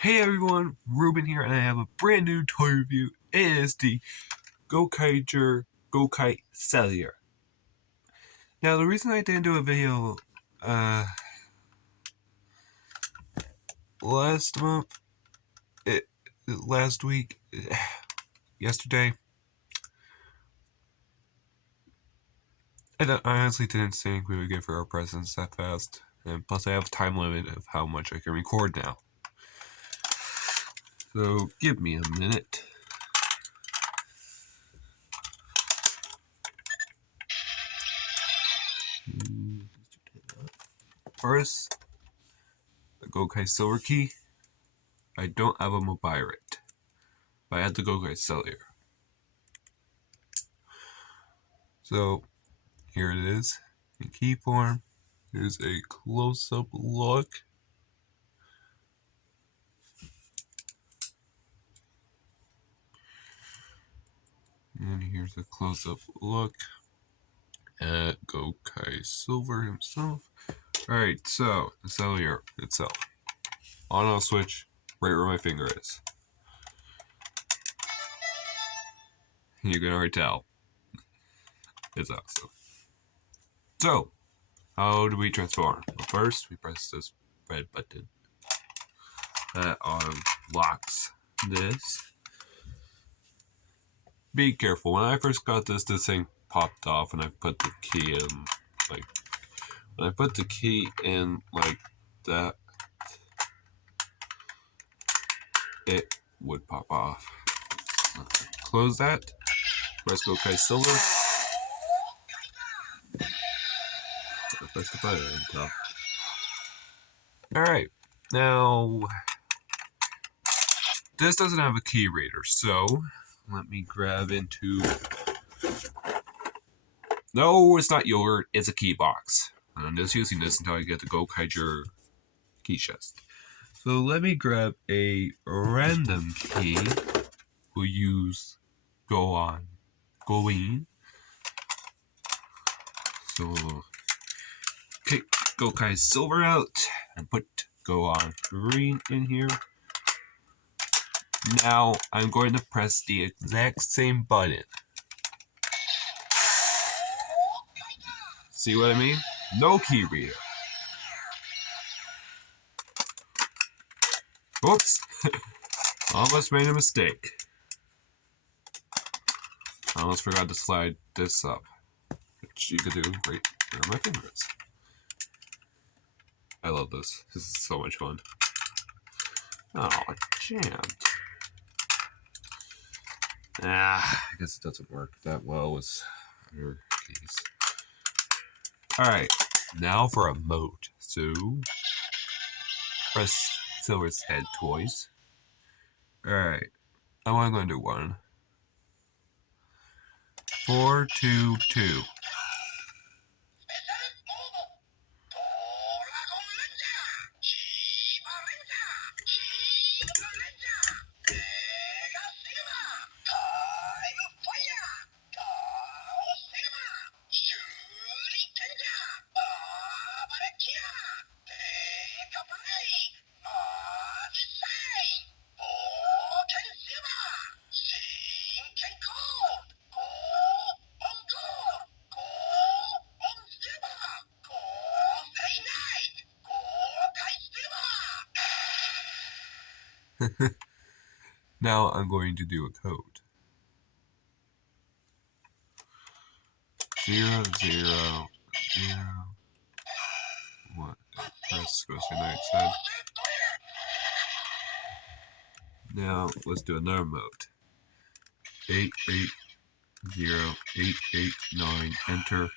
Hey everyone, Ruben here, and I have a brand new toy review. It is the Gokaiger Gokai Cellular. Now, the reason I didn't do a video last week, yesterday, I honestly didn't think we would get for our presents that fast, and plus I have a time limit of how much I can record now. So give me a minute. First, the Gokai Silver Key. I don't have a mobile right, but I have the Gokai Cellular. So here it is in key form. Here's a close-up look. And here's a close-up look at Gokai Silver himself. Alright, so the cellular itself. On-off switch, right where my finger is. You can already tell. It's awesome. So, how do we transform? Well, first, we press this red button. That unlocks this. Be careful. When I first got this thing popped off and I put the key in, when I put the key in like that, it would pop off. Close that. Press Gokai Silver. Press the button on top. Alright, now this doesn't have a key reader, so let me grab into. No, it's not yogurt, it's a key box. I'm just using this until I get the Gokaiger key chest. So let me grab a random key. We'll use going. So kick Gokai Silver out and put go on green in here. Now I'm going to press the exact same button. See what I mean? No key reader. Oops! Almost made a mistake. I almost forgot to slide this up, which you could do right where my finger is. I love this. This is so much fun. Oh, jammed. I guess it doesn't work that well with other keys. Alright, now for a mode. So, press Silver's head twice. Alright, I'm only going to do one. 4, 2, 2. Now I'm going to do a code. 0, 0, 0, 1. Press goes to the right side. Now let's do another mode. 8, 8, 0, 8, 8, 9. Enter.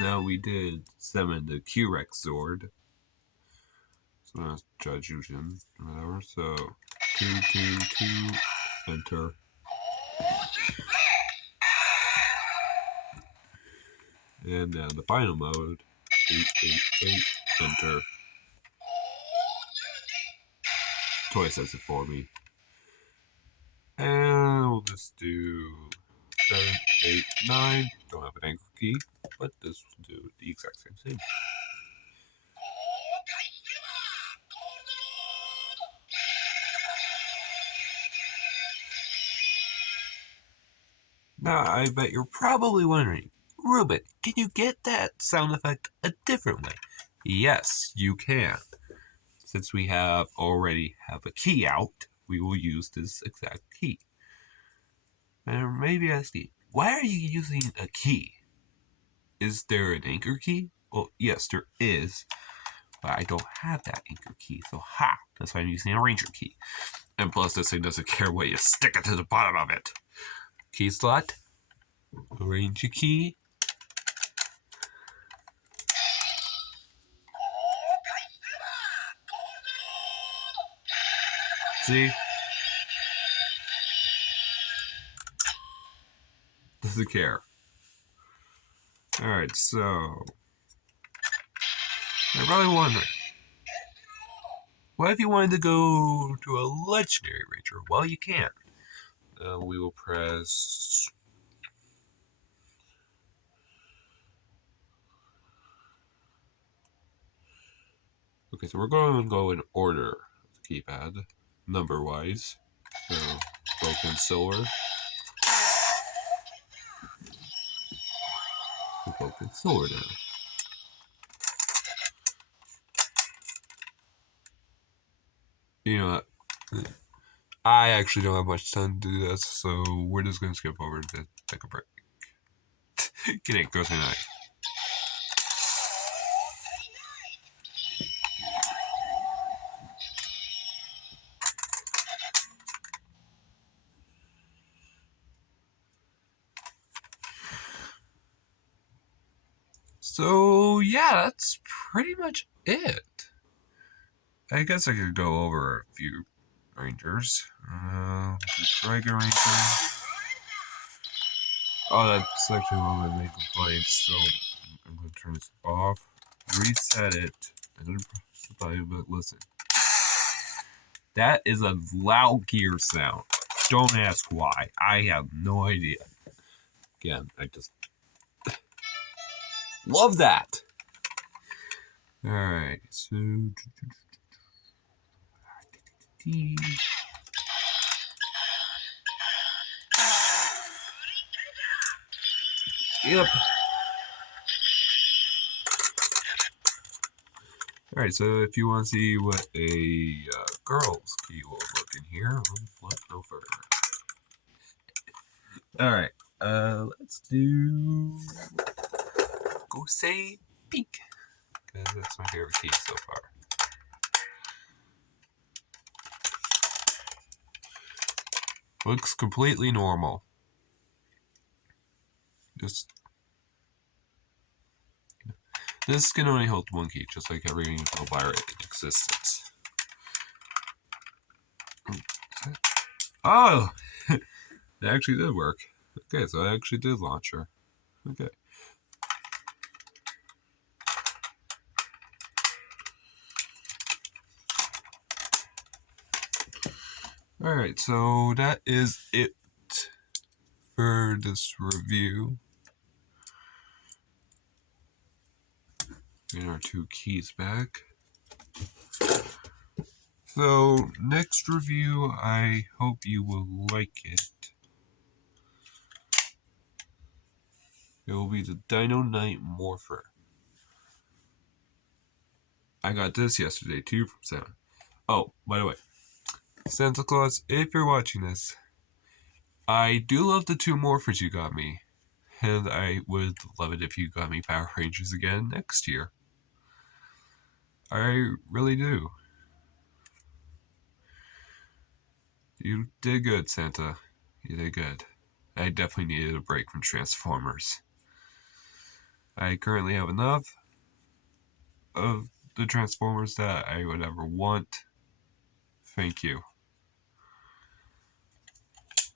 Now we did summon the Q-Rex Zord. So that's Jujutsu, whatever. So 2, enter. And now the final mode, 8, enter. Toy says it for me. And we'll just do 7, 8, 9. Don't have an anchor key, but this will do the exact same thing. Now, I bet you're probably wondering, Ruben, can you get that sound effect a different way? Yes, you can. Since we already have a key out, we will use this exact key. And maybe asking, why are you using a key? Is there an anchor key? Well, yes, there is, but I don't have that anchor key, so that's why I'm using a ranger key. And plus, this thing doesn't care what you stick it to the bottom of it. Key slot, ranger key. See? Doesn't care. Alright, so I'm probably wondering, what if you wanted to go to a legendary ranger? Well, you can. We will press. Okay, so we're going to go in order of the keypad, number wise. So, broken silver. Broken silver now. You know what? I actually don't have much time to do this, so we're just going to skip over to take a break. Kidding, go tonight. So, yeah, that's pretty much it. I guess I could go over a few rangers. Gokaiger Ranger. Oh, that's actually one of my main complaints, so I'm going to turn this off. Reset it. I didn't press the button, but listen. That is a loud gear sound. Don't ask why. I have no idea. Again, I just love that. Alright, so. Yep. Alright, so if you want to see what a girl's key will look in here, let's go further. Alright, let's do Go Say Pink, because that's my favorite key so far. Looks completely normal. This can only hold one key, just like every Angel Virus in existence. Oh! It actually did work. Okay, so I actually did launch her. Okay. Alright, so that is it for this review. Get our 2 keys back. So, next review, I hope you will like it. It will be the Dino Knight Morpher. I got this yesterday too from Santa. Oh, by the way, Santa Claus, if you're watching this, I do love the 2 Morphers you got me. And I would love it if you got me Power Rangers again next year. I really do. You did good, Santa. You did good. I definitely needed a break from Transformers. I currently have enough of the Transformers that I would ever want. Thank you.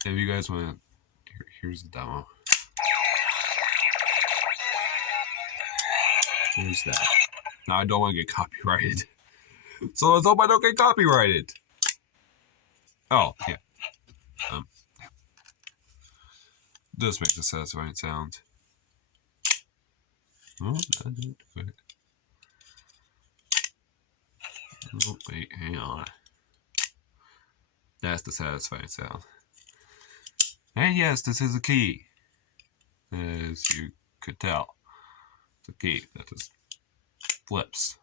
If you guys want, here's the demo. Here's that. Now I don't want to get copyrighted. So let's hope I don't get copyrighted. Oh, yeah. Does make a satisfying sound. Oh, that didn't do it. Oh, wait, hang on. That's the satisfying sound. And yes, this is a key. As you could tell. It's a key that just flips.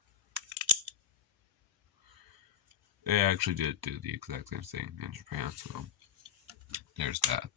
It actually did do the exact same thing in Japan, so there's that.